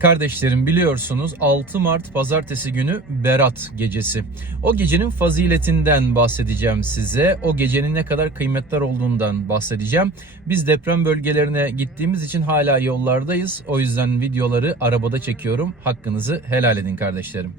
Kardeşlerim biliyorsunuz 6 Mart pazartesi günü Berat gecesi. O gecenin faziletinden bahsedeceğim size. O gecenin ne kadar kıymetler olduğundan bahsedeceğim. Biz deprem bölgelerine gittiğimiz için hala yollardayız. O yüzden videoları arabada çekiyorum. Hakkınızı helal edin kardeşlerim.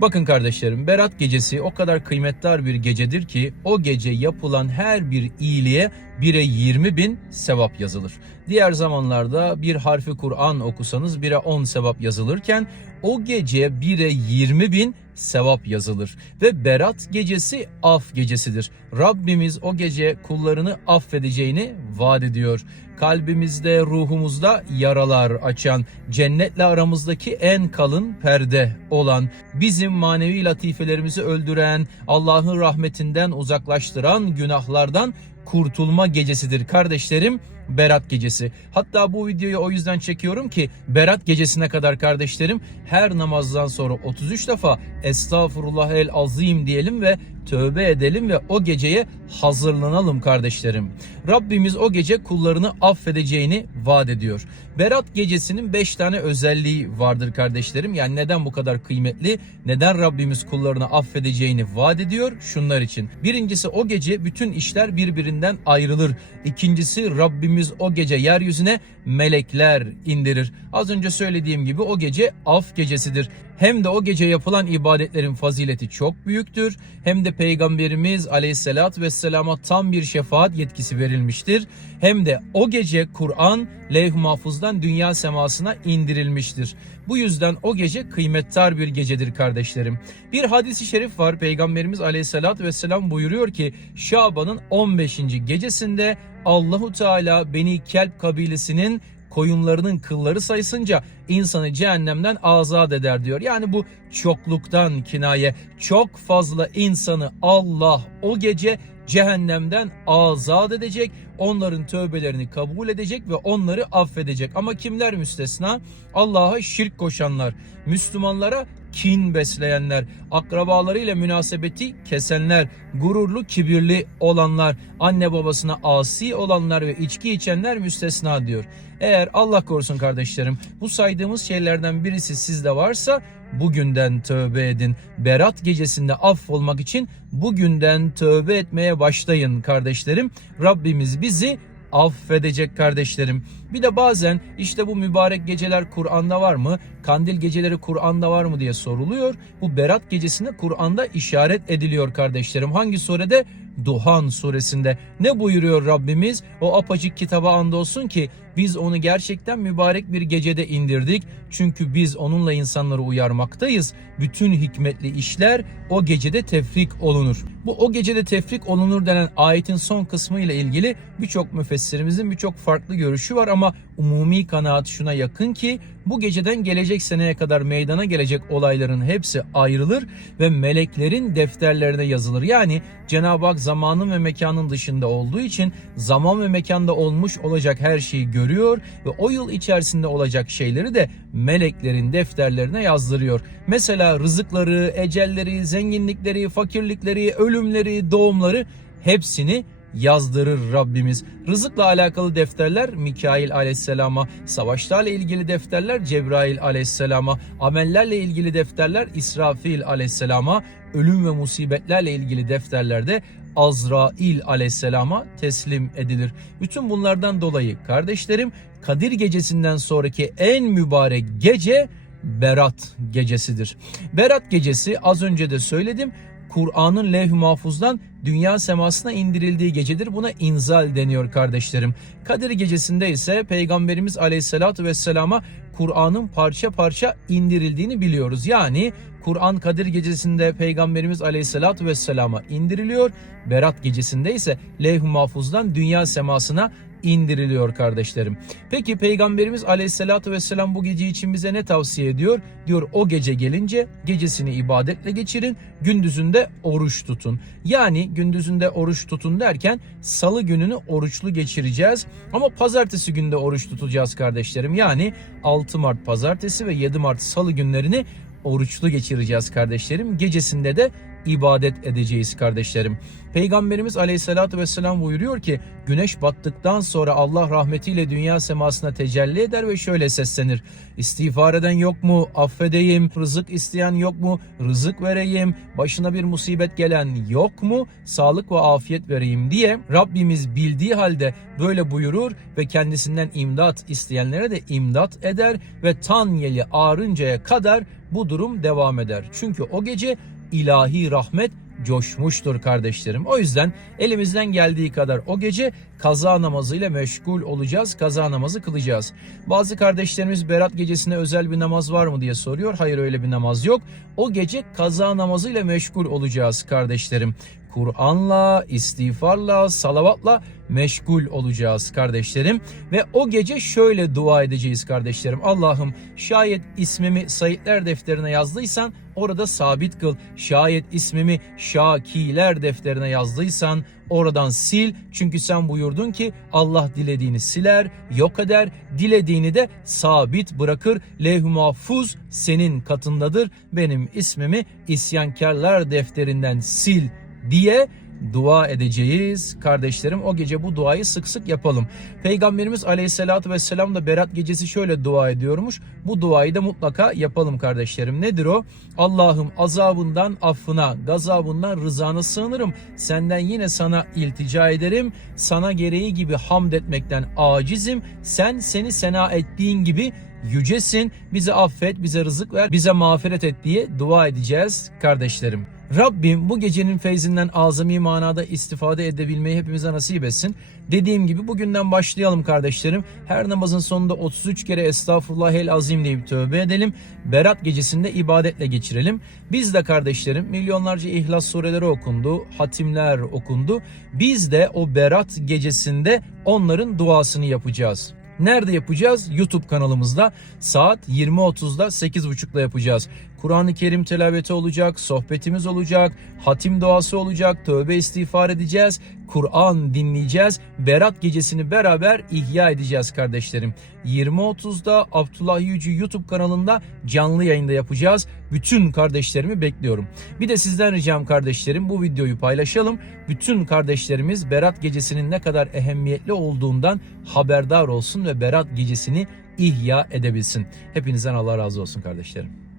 Bakın kardeşlerim Berat gecesi o kadar kıymetli bir gecedir ki o gece yapılan her bir iyiliğe 1'e 20 bin sevap yazılır. Diğer zamanlarda bir harfi Kur'an okusanız 1'e 10 sevap yazılırken o gece 1'e 20 bin sevap yazılır. Ve Berat gecesi af gecesidir. Rabbimiz o gece kullarını affedeceğini vaat ediyor. Kalbimizde, ruhumuzda yaralar açan, cennetle aramızdaki en kalın perde olan, bizim manevi latifelerimizi öldüren, Allah'ın rahmetinden uzaklaştıran günahlardan kurtulma gecesidir kardeşlerim. Berat gecesi. Hatta bu videoyu o yüzden çekiyorum ki Berat gecesine kadar kardeşlerim her namazdan sonra 33 defa Estağfurullah el azim diyelim ve tövbe edelim ve o geceye hazırlanalım kardeşlerim. Rabbimiz o gece kullarını affedeceğini vaat ediyor. Berat gecesinin 5 tane özelliği vardır kardeşlerim. Yani neden bu kadar kıymetli? Neden Rabbimiz kullarını affedeceğini vaat ediyor? Şunlar için. Birincisi o gece bütün işler birbirinden ayrılır. İkincisi Rabbimiz o gece yeryüzüne melekler indirir. Az önce söylediğim gibi o gece af gecesidir. Hem de o gece yapılan ibadetlerin fazileti çok büyüktür. Hem de Peygamberimiz aleyhissalatü vesselama tam bir şefaat yetkisi verilmiştir. Hem de o gece Kur'an levh-i mahfuzdan dünya semasına indirilmiştir. Bu yüzden o gece kıymettar bir gecedir kardeşlerim. Bir hadisi şerif var. Peygamberimiz aleyhissalatü vesselam buyuruyor ki Şaban'ın 15. gecesinde Allahu Teala Beni Kelp kabilesinin koyunlarının kılları sayısınca insanı cehennemden azat eder diyor. Yani bu çokluktan kinaye çok fazla insanı Allah o gece cehennemden azat edecek. Onların tövbelerini kabul edecek ve onları affedecek. Ama kimler müstesna? Allah'a şirk koşanlar, Müslümanlara kin besleyenler, akrabalarıyla münasebeti kesenler, gururlu kibirli olanlar, anne babasına asi olanlar ve içki içenler müstesna diyor. Eğer Allah korusun kardeşlerim bu saydığımız şeylerden birisi sizde varsa bugünden tövbe edin. Berat gecesinde affolmak için bugünden tövbe etmeye başlayın kardeşlerim. Rabbimiz bizi affedecek kardeşlerim. Bir de bazen işte bu mübarek geceler Kur'an'da var mı? Kandil geceleri Kur'an'da var mı diye soruluyor. Bu Berat gecesinde Kur'an'da işaret ediliyor kardeşlerim. Hangi surede? Duhan suresinde. Ne buyuruyor Rabbimiz? O apacık kitaba andolsun ki biz onu gerçekten mübarek bir gecede indirdik. Çünkü biz onunla insanları uyarmaktayız. Bütün hikmetli işler o gecede tefrik olunur. Bu o gecede tefrik olunur denen ayetin son kısmı ile ilgili birçok müfessirimizin birçok farklı görüşü var ama umumi kanaat şuna yakın ki bu geceden gelecek seneye kadar meydana gelecek olayların hepsi ayrılır ve meleklerin defterlerine yazılır. Yani Cenab-ı Hak zamanın ve mekanın dışında olduğu için zaman ve mekanda olmuş olacak her şeyi görüyor ve o yıl içerisinde olacak şeyleri de meleklerin defterlerine yazdırıyor. Mesela rızıkları, ecelleri, zenginlikleri, fakirlikleri, ölümleri, doğumları hepsini yazdırır Rabbimiz. Rızıkla alakalı defterler Mikail aleyhisselama, savaşlarla ilgili defterler Cebrail aleyhisselama, amellerle ilgili defterler İsrafil aleyhisselama, ölüm ve musibetlerle ilgili defterlerde Azrail aleyhisselama teslim edilir. Bütün bunlardan dolayı kardeşlerim Kadir gecesinden sonraki en mübarek gece Berat gecesidir. Berat gecesi az önce de söyledim Kur'an'ın levh-i mahfuzdan dünya semasına indirildiği gecedir. Buna inzal deniyor kardeşlerim. Kadir gecesinde ise Peygamberimiz Aleyhisselatü Vesselam'a Kur'an'ın parça parça indirildiğini biliyoruz. Yani Kur'an Kadir gecesinde Peygamberimiz Aleyhisselatü Vesselam'a indiriliyor. Berat gecesinde ise levh-i mahfuzdan dünya semasına indiriliyor kardeşlerim. Peki Peygamberimiz Aleyhisselatü Vesselam bu gece için bize ne tavsiye ediyor? Diyor o gece gelince gecesini ibadetle geçirin, gündüzünde oruç tutun. Yani gündüzünde oruç tutun derken salı gününü oruçlu geçireceğiz. Ama pazartesi günde oruç tutacağız kardeşlerim. Yani 6 Mart pazartesi ve 7 Mart salı günlerini oruçlu geçireceğiz kardeşlerim. Gecesinde de ibadet edeceğiz kardeşlerim. Peygamberimiz aleyhissalatü vesselam buyuruyor ki güneş battıktan sonra Allah rahmetiyle dünya semasına tecelli eder ve şöyle seslenir. İstiğfar eden yok mu? Affedeyim. Rızık isteyen yok mu? Rızık vereyim. Başına bir musibet gelen yok mu? Sağlık ve afiyet vereyim diye Rabbimiz bildiği halde böyle buyurur ve kendisinden imdat isteyenlere de imdat eder ve tan yeli ağrıncaya kadar bu durum devam eder. Çünkü o gece ilahi rahmet coşmuştur kardeşlerim. O yüzden elimizden geldiği kadar o gece kaza namazıyla meşgul olacağız. Kaza namazı kılacağız. Bazı kardeşlerimiz Berat gecesine özel bir namaz var mı diye soruyor. Hayır öyle bir namaz yok. O gece kaza namazıyla meşgul olacağız kardeşlerim. Kur'an'la, istiğfarla, salavatla meşgul olacağız kardeşlerim. Ve o gece şöyle dua edeceğiz kardeşlerim. Allah'ım şayet ismimi sayitler defterine yazdıysan orada sabit kıl. Şayet ismimi şakiler defterine yazdıysan oradan sil. Çünkü sen buyurdun ki Allah dilediğini siler, yok eder, dilediğini de sabit bırakır. Levh-i mahfuz senin katındadır. Benim ismimi isyankarlar defterinden sil diye dua edeceğiz kardeşlerim. O gece bu duayı sık sık yapalım. Peygamberimiz aleyhissalatü vesselam da Berat gecesi şöyle dua ediyormuş. Bu duayı da mutlaka yapalım kardeşlerim. Nedir o? Allah'ım azabından affına, gazabından rızana sığınırım. Senden yine sana iltica ederim. Sana gereği gibi hamd etmekten acizim. Sen seni sena ettiğin gibi yücesin. Bizi affet, bize rızık ver, bize mağfiret et diye dua edeceğiz kardeşlerim. Rabbim bu gecenin feyzinden azami manada istifade edebilmeyi hepimize nasip etsin. Dediğim gibi bugünden başlayalım kardeşlerim. Her namazın sonunda 33 kere estağfurullah el azim deyip tövbe edelim. Berat gecesinde ibadetle geçirelim. Biz de kardeşlerim milyonlarca ihlas sureleri okundu, hatimler okundu. Biz de o Berat gecesinde onların duasını yapacağız. Nerede yapacağız? YouTube kanalımızda saat 20.30'da 8.30'da yapacağız. Kur'an-ı Kerim tilaveti olacak, sohbetimiz olacak, hatim duası olacak, tövbe istiğfar edeceğiz, Kur'an dinleyeceğiz. Berat gecesini beraber ihya edeceğiz kardeşlerim. 20.30'da Abdullah Yücü YouTube kanalında canlı yayında yapacağız. Bütün kardeşlerimi bekliyorum. Bir de sizden ricam kardeşlerim bu videoyu paylaşalım. Bütün kardeşlerimiz Berat gecesinin ne kadar ehemmiyetli olduğundan haberdar olsun ve Berat gecesini ihya edebilsin. Hepinizden Allah razı olsun kardeşlerim.